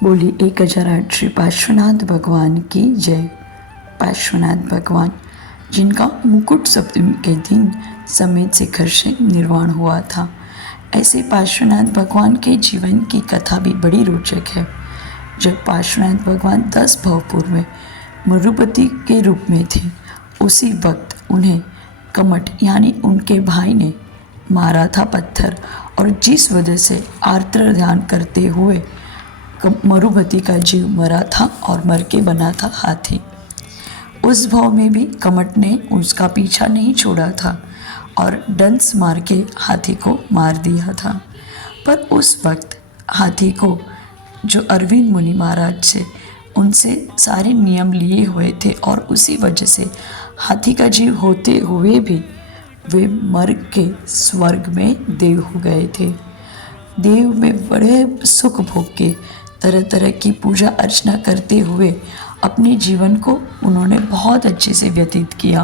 बोली 1008 श्री पार्श्वनाथ भगवान की जय। पार्श्वनाथ भगवान जिनका मुकुट सप्तमी के दिन समेत शिखर से निर्वाण हुआ था, ऐसे पार्श्वनाथ भगवान के जीवन की कथा भी बड़ी रोचक है। जब पार्श्वनाथ भगवान 10 भव पूर्व में मरुपति के रूप में थे, उसी वक्त उन्हें कमट यानी उनके भाई ने मारा था पत्थर, और जिस वजह से आर्द्र ध्यान करते हुए मरुपति का जीव मरा था और मर के बना था हाथी। उस भाव में भी कमट ने उसका पीछा नहीं छोड़ा था और डंस मार के हाथी को मार दिया था। पर उस वक्त हाथी को जो अरविंद मुनि महाराज से उनसे सारे नियम लिए हुए थे, और उसी वजह से हाथी का जीव होते हुए भी वे मर के स्वर्ग में देव हो गए थे। देव में बड़े सुख भोग के तरह तरह की पूजा अर्चना करते हुए अपने जीवन को उन्होंने बहुत अच्छे से व्यतीत किया,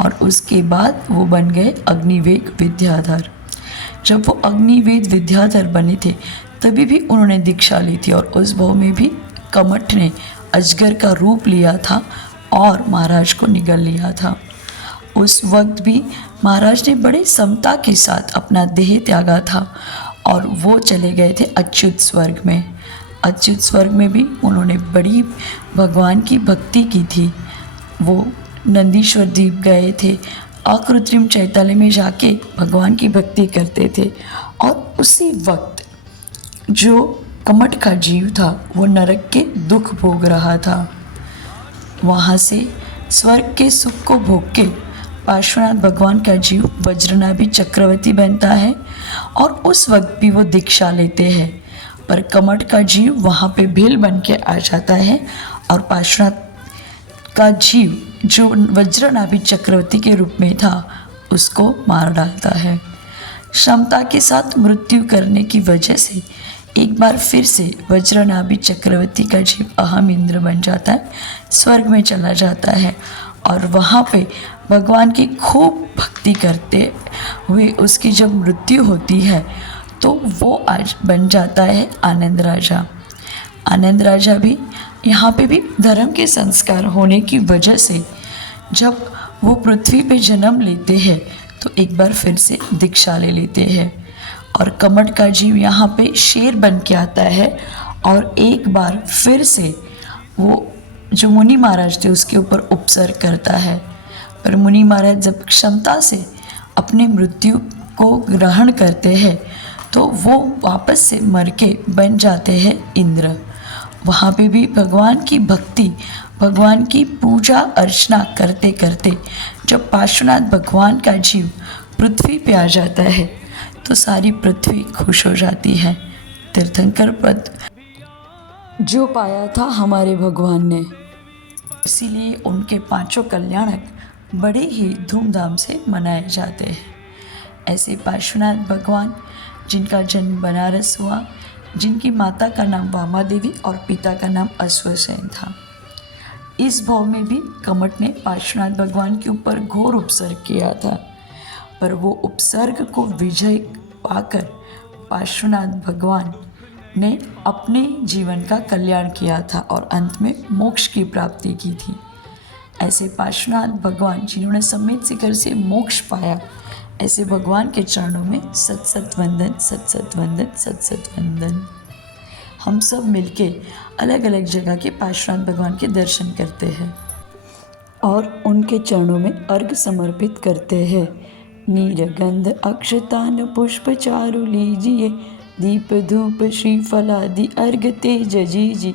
और उसके बाद वो बन गए अग्निवेद विद्याधर। जब वो अग्निवेद विद्याधर बने थे तभी भी उन्होंने दीक्षा ली थी, और उस भाव में भी कमट ने अजगर का रूप लिया था और महाराज को निगल लिया था। उस वक्त भी महाराज ने बड़े समता के साथ अपना देह त्यागा था और वो चले गए थे अच्युत स्वर्ग में। अच्युत स्वर्ग में भी उन्होंने बड़ी भगवान की भक्ति की थी। वो नंदीश्वर द्वीप गए थे, अकृत्रिम चैतालय में जाके भगवान की भक्ति करते थे, और उसी वक्त जो कमट का जीव था वो नरक के दुख भोग रहा था। वहाँ से स्वर्ग के सुख को भोग के पार्श्वनाथ भगवान का जीव वज्रनाभि चक्रवर्ती बनता है, और उस वक्त भी वो दीक्षा लेते हैं। पर कमट का जीव वहाँ पे भेल बन के आ जाता है, और पार्श्वनाथ का जीव जो वज्रनाभि चक्रवर्ती के रूप में था उसको मार डालता है। क्षमता के साथ मृत्यु करने की वजह से एक बार फिर से वज्रनाभि चक्रवर्ती का जीव अहम इंद्र बन जाता है, स्वर्ग में चला जाता है, और वहाँ पे भगवान की खूब भक्ति करते हुए उसकी जब मृत्यु होती है तो वो आज बन जाता है आनंद राजा। आनंद राजा भी यहाँ पे भी धर्म के संस्कार होने की वजह से जब वो पृथ्वी पे जन्म लेते हैं तो एक बार फिर से दीक्षा ले लेते हैं, और कमट का जीव यहाँ पे शेर बन के आता है, और एक बार फिर से वो जो मुनि महाराज थे उसके ऊपर उपसर्ग करता है। पर मुनि महाराज जब क्षमता से अपने मृत्यु को ग्रहण करते हैं तो वो वापस से मर के बन जाते हैं इंद्र। वहाँ पे भी भगवान की भक्ति, भगवान की पूजा अर्चना करते करते जब पार्श्वनाथ भगवान का जीव पृथ्वी पे आ जाता है तो सारी पृथ्वी खुश हो जाती है। तीर्थंकर पद जो पाया था हमारे भगवान ने, इसीलिए उनके 5 कल्याणक बड़े ही धूमधाम से मनाए जाते हैं। ऐसे पार्श्वनाथ भगवान जिनका जन्म बनारस हुआ, जिनकी माता का नाम वामा देवी और पिता का नाम अश्वसेन था। इस भाव में भी कमट ने पार्श्वनाथ भगवान के ऊपर घोर उपसर्ग किया था, पर वो उपसर्ग को विजय पाकर पार्श्वनाथ भगवान ने अपने जीवन का कल्याण किया था और अंत में मोक्ष की प्राप्ति की थी। ऐसे पार्श्वनाथ भगवान जिन्होंने समेत शिखर से मोक्ष पाया, ऐसे भगवान के चरणों में सत सत वंदन, सत सत वंदन, सत सत वंदन। हम सब मिलके अलग अलग जगह के पार्श्वनाथ भगवान के दर्शन करते हैं और उनके चरणों में अर्घ समर्पित करते हैं। नीर गंध अक्षतान पुष्प चारु लीजिए, दीप धूप श्रीफलादि अर्घ तेज जीजी।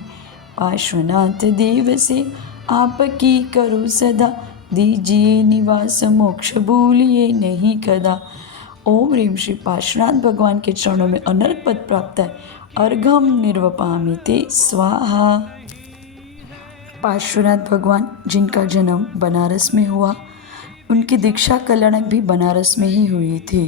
पार्श्वनाथ देव से आपकी करो सदा, दीजिए निवास मोक्ष भूलिए नहीं कदा। ओम ह्रीं श्री पार्श्वनाथ भगवान के चरणों में अनर्क पद प्राप्त है। अर्घम निर्वपामि ते स्वाहा। पार्श्वनाथ भगवान जिनका जन्म बनारस में हुआ, उनकी दीक्षा कल्याणक भी बनारस में ही हुई थी।